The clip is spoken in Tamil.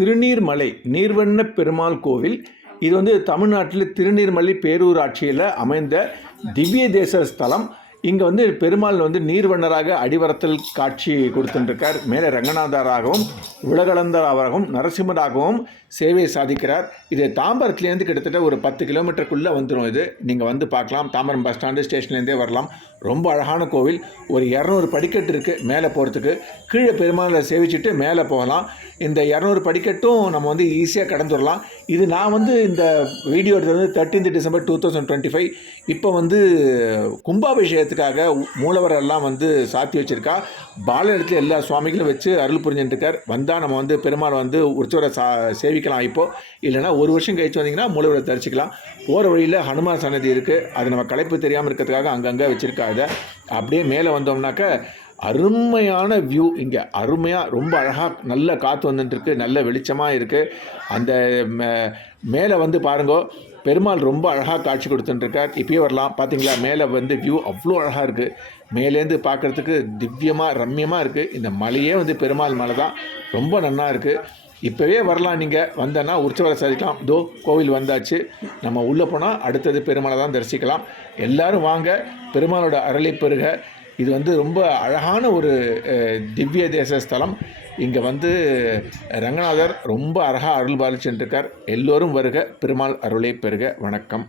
திருநீர்மலை நீர்வண்ண பெருமாள் கோவில். இது வந்து தமிழ்நாட்டில் திருநீர்மலை பேரூராட்சியில் அமைந்த திவ்ய தேச ஸ்தலம். இங்கே வந்து பெருமாள் வந்து நீர்வண்ணராக அடிவரத்தில் காட்சி கொடுத்துட்டுருக்கார். மேலே ரங்கநாதராகவும் உலகளந்தராகவும் நரசிம்மராகவும் சேவை சாதிக்கிறார். இது தாம்பரத்துலேருந்து கிட்டத்தட்ட ஒரு 10 கிலோமீட்டருக்குள்ளே வந்துடும். இது நீங்கள் வந்து பார்க்கலாம். தாம்பரம் பஸ் ஸ்டாண்டு ஸ்டேஷன்லேருந்தே வரலாம். ரொம்ப அழகான கோவில். ஒரு 200 படிக்கட்டு இருக்குது மேலே போகிறதுக்கு. கீழே பெருமாளை சேவிச்சுட்டு மேலே போகலாம். இந்த 200 படிக்கட்டும் நம்ம வந்து ஈஸியாக கடந்துடலாம். இது நான் வந்து இந்த வீடியோ எடுத்தது வந்து 13 டிசம்பர் 2025. இப்போ வந்து கும்பாபிஷேகத்துக்காக மூலவரெல்லாம் வந்து சாத்தி வச்சுருக்கா. பாலஇடத்துல எல்லா சுவாமிகளும் வச்சு அருள் புரிஞ்சுட்டுருக்கார். வந்தால் நம்ம வந்து பெருமாள் வந்து உற்சவரை சேவிக்கலாம். இப்போது இல்லைனா ஒரு வருஷம் கழிச்சு வந்தீங்கன்னா மூலவரை தரிசிக்கலாம். போகிற வழியில் ஹனுமான் சன்னதி இருக்குது. அது நம்ம களைப்பு தெரியாமல் இருக்கிறதுக்காக அங்கங்கே வச்சுருக்காத. அப்படியே மேலே வந்தோம்னாக்க அருமையான வியூ. இங்கே அருமையாக ரொம்ப அழகாக நல்ல காற்று வந்துட்டுருக்கு. நல்ல வெளிச்சமாக இருக்குது. அந்த மேலே வந்து பாருங்கோ, பெருமாள் ரொம்ப அழகாக காட்சி கொடுத்துட்டுருக்கார். இப்பயே வரலாம். பார்த்தீங்களா, மேலே வந்து வியூ அவ்வளோ அழகாக இருக்குது. மேலேருந்து பார்க்குறதுக்கு திவ்யமாக ரம்யமாக இருக்குது. இந்த மலையே வந்து பெருமாள் மலை தான். ரொம்ப நல்லா இருக்குது. இப்போவே வரலாம். நீங்கள் வந்தோன்னா உற்சவரை சாதிக்கலாம். தோ கோவில் வந்தாச்சு. நம்ம உள்ளே போனால் அடுத்தது பெருமாளை தான் தரிசிக்கலாம். எல்லோரும் வாங்க, பெருமாளோட அருளை பெறுக. இது வந்து ரொம்ப அழகான ஒரு திவ்ய தேச ஸ்தலம். இங்கே வந்து ரங்கநாதர் ரொம்ப அழகாக அருள் பாலிச்சுட்டுருக்கார். எல்லோரும் வருக, பெருமாள் அருளை பெறுக. வணக்கம்.